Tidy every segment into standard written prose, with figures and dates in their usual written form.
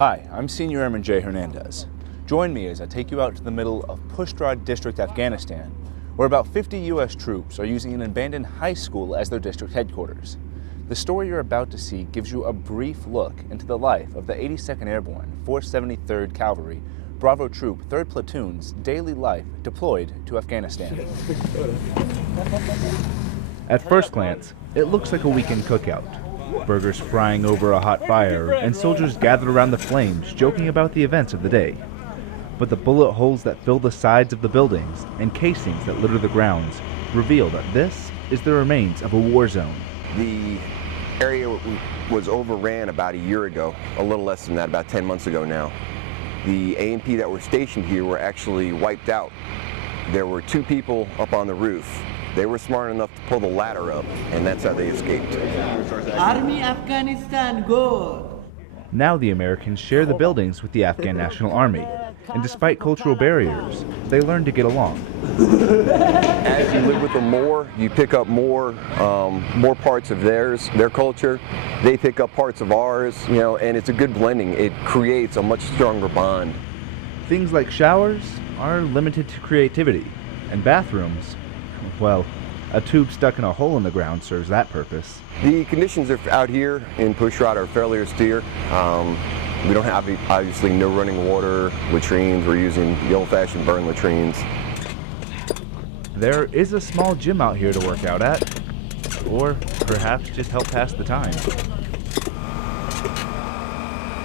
Hi, I'm Senior Airman J. Hernandez. Join me as I take you out to the middle of Pushtrar District, Afghanistan, where about 50 U.S. troops are using an abandoned high school as their district headquarters. The story you're about to see gives you a brief look into the life of the 82nd Airborne, 473rd Cavalry, Bravo Troop, 3rd Platoon's daily life deployed to Afghanistan. At first glance, it looks like a weekend cookout. Burgers frying over a hot fire, and soldiers gathered around the flames, joking about the events of the day. But the bullet holes that fill the sides of the buildings and casings that litter the grounds reveal that this is the remains of a war zone. The area was overran about a year ago, a little less than that, about 10 months ago now. The A&P that were stationed here were actually wiped out. There were 2 people up on the roof. They were smart enough to pull the ladder up, and that's how they escaped. Army Afghanistan, go! Now the Americans share the buildings with the Afghan National Army, and despite cultural barriers, they learn to get along. As you live with them more, you pick up more parts of their culture. They pick up parts of ours, and it's a good blending. It creates a much stronger bond. Things like showers are limited to creativity, and bathrooms, well, a tube stuck in a hole in the ground serves that purpose. The conditions out here in Pushtrar are fairly austere. We don't have, obviously, no running water, latrines. We're using the old-fashioned burn latrines. There is a small gym out here to work out at, or perhaps just help pass the time.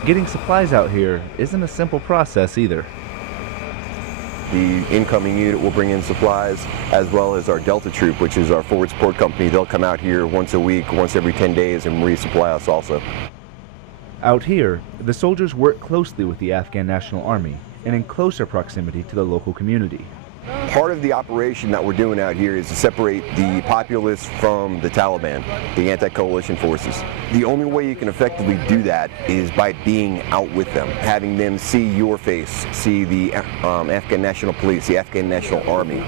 Getting supplies out here isn't a simple process either. The incoming unit will bring in supplies, as well as our Delta Troop, which is our forward support company. They'll come out here once a week, once every 10 days, and resupply us also. Out here, the soldiers work closely with the Afghan National Army and in closer proximity to the local community. Part of the operation that we're doing out here is to separate the populace from the Taliban, the anti-coalition forces. The only way you can effectively do that is by being out with them, having them see your face, see the Afghan National Police, the Afghan National Army.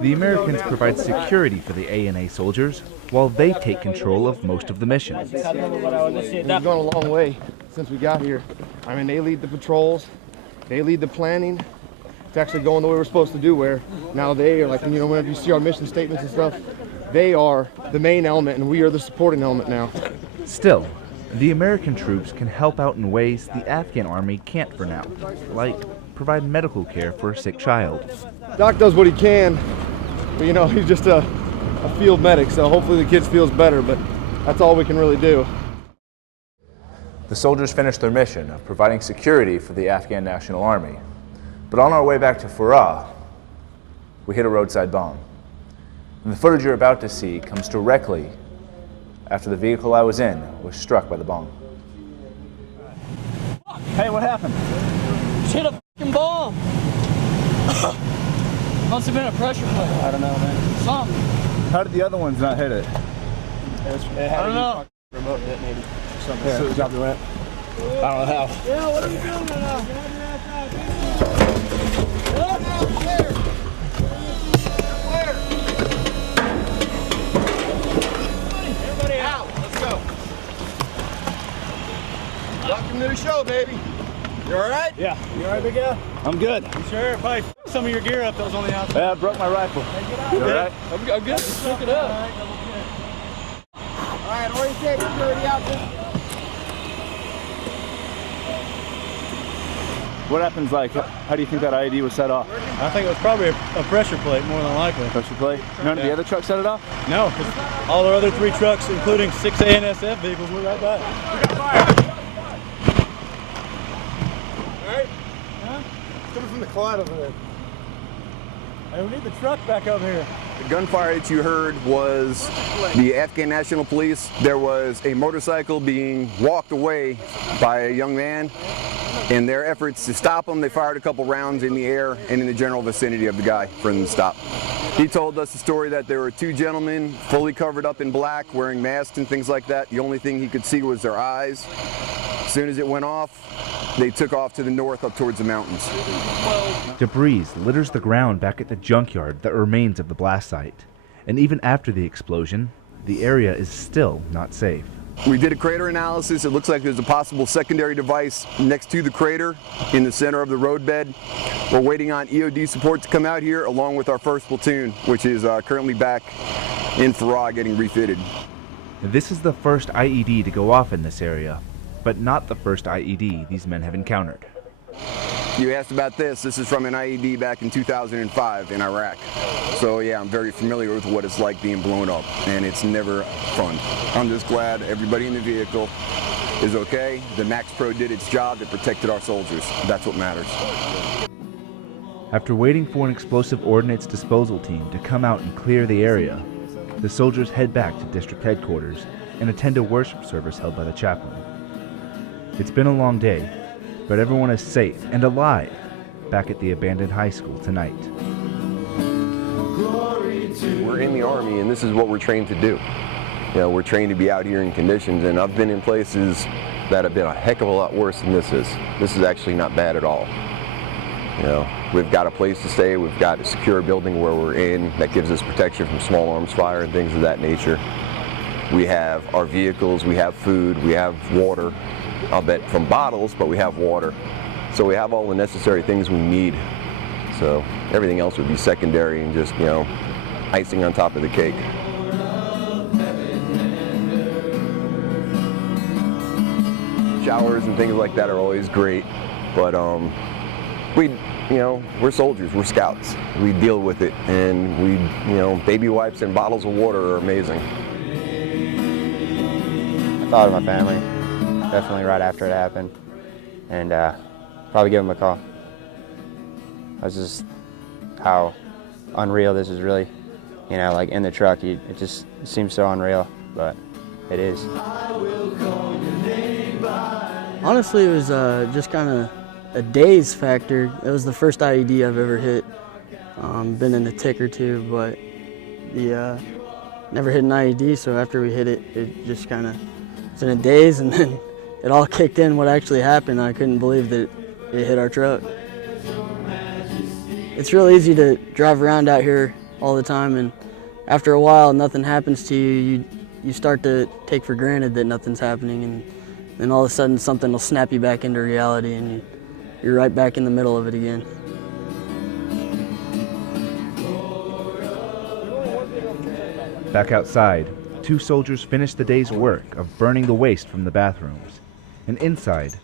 The Americans provide security for the ANA soldiers while they take control of most of the missions. We've gone a long way since we got here. I mean, they lead the patrols, they lead the planning. It's actually going the way we're supposed to do, where now they are like, whenever you see our mission statements and stuff, they are the main element and we are the supporting element now. Still, the American troops can help out in ways the Afghan Army can't for now, like provide medical care for a sick child. Doc does what he can, but he's just a field medic, so hopefully the kid feels better, but that's all we can really do. The soldiers finished their mission of providing security for the Afghan National Army. But on our way back to Farah, we hit a roadside bomb. And the footage you're about to see comes directly after the vehicle I was in was struck by the bomb. Hey, what happened? Just hit a fucking bomb! Must have been a pressure plate. I don't know, man. Something. How did the other ones not hit it? I don't know. Remote detonated. Something. Yeah. So it dropped the ramp. I don't know how. Yeah, what are you doing right now? Everybody out. Let's go. Welcome to the show, baby. You all right? Yeah. You all right, big guy? I'm good. You sure? Probably some of your gear up that was on the outside. Yeah, I broke my rifle. Hey, You all right? I'm good. Just pick it up. All right, orientate security out there. What happens, how do you think that IED was set off? I think it was probably a pressure plate, more than likely. Pressure plate? None of the other trucks set it off? No, because all our other 3 trucks, including 6 ANSF vehicles, were right back. We got fire. All right? Huh? Coming from the cloud over there. Hey, we need the truck back up here. The gunfire that you heard was the Afghan National Police. There was a motorcycle being walked away by a young man. In their efforts to stop him, they fired a couple rounds in the air and in the general vicinity of the guy for him to stop. He told us the story that there were 2 gentlemen fully covered up in black, wearing masks and things like that. The only thing he could see was their eyes. As soon as it went off, they took off to the north up towards the mountains. Debris litters the ground back at the junkyard that remains of the blast site. And even after the explosion, the area is still not safe. We did a crater analysis. It looks like there's a possible secondary device next to the crater in the center of the roadbed. We're waiting on EOD support to come out here along with our first platoon, which is currently back in Farah getting refitted. This is the first IED to go off in this area, but not the first IED these men have encountered. You asked about this. This is from an IED back in 2005 in Iraq. So yeah, I'm very familiar with what it's like being blown up, and it's never fun. I'm just glad everybody in the vehicle is okay. The Max Pro did its job. It protected our soldiers. That's what matters. After waiting for an explosive ordnance disposal team to come out and clear the area, the soldiers head back to district headquarters and attend a worship service held by the chaplain. It's been a long day, but everyone is safe and alive back at the abandoned high school tonight. We're in the Army, and this is what we're trained to do. You know, we're trained to be out here in conditions, and I've been in places that have been a heck of a lot worse than this is. This is actually not bad at all. You know, we've got a place to stay, we've got a secure building where we're in that gives us protection from small arms fire and things of that nature. We have our vehicles, we have food, we have water. I'll bet from bottles, but we have water. So we have all the necessary things we need. So everything else would be secondary and just, you know, icing on top of the cake. Showers and things like that are always great, but we're soldiers, we're scouts. We deal with it, and baby wipes and bottles of water are amazing. I thought of my family. Definitely right after it happened, and probably give them a call. That's just how unreal this is really. You know, like in the truck, it just seems so unreal, but it is. Honestly, it was just kind of a daze factor. It was the first IED I've ever hit. Been in a tick or two, but never hit an IED, so after we hit it, it just kind of was in a daze, and then it all kicked in what actually happened. I couldn't believe that it hit our truck. It's real easy to drive around out here all the time, and after a while nothing happens to you, you start to take for granted that nothing's happening, and then all of a sudden something will snap you back into reality, and you're right back in the middle of it again. Back outside, two soldiers finish the day's work of burning the waste from the bathrooms. And inside,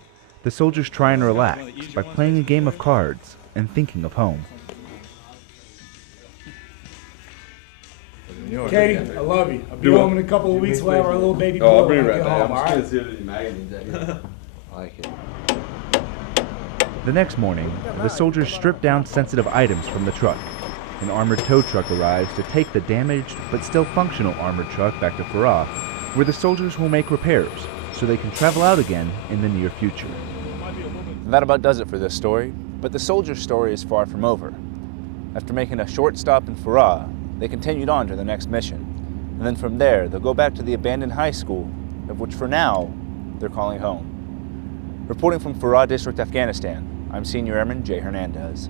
the soldiers try and relax by playing a game of cards and thinking of home. Katie, I love you. I'll be home in a couple of weeks. We'll have our little baby boy. I'll bring it right home, back. all I'm right? just gonna see it in the magazines. I like it. The next morning, the soldiers strip down sensitive items from the truck. An armored tow truck arrives to take the damaged but still functional armored truck back to Farah, where the soldiers will make repairs so they can travel out again in the near future. And that about does it for this story, but the soldier's story is far from over. After making a short stop in Farah, they continued on to their next mission. And then from there, they'll go back to the abandoned high school, of which for now, they're calling home. Reporting from Farah District, Afghanistan, I'm Senior Airman Jay Hernandez.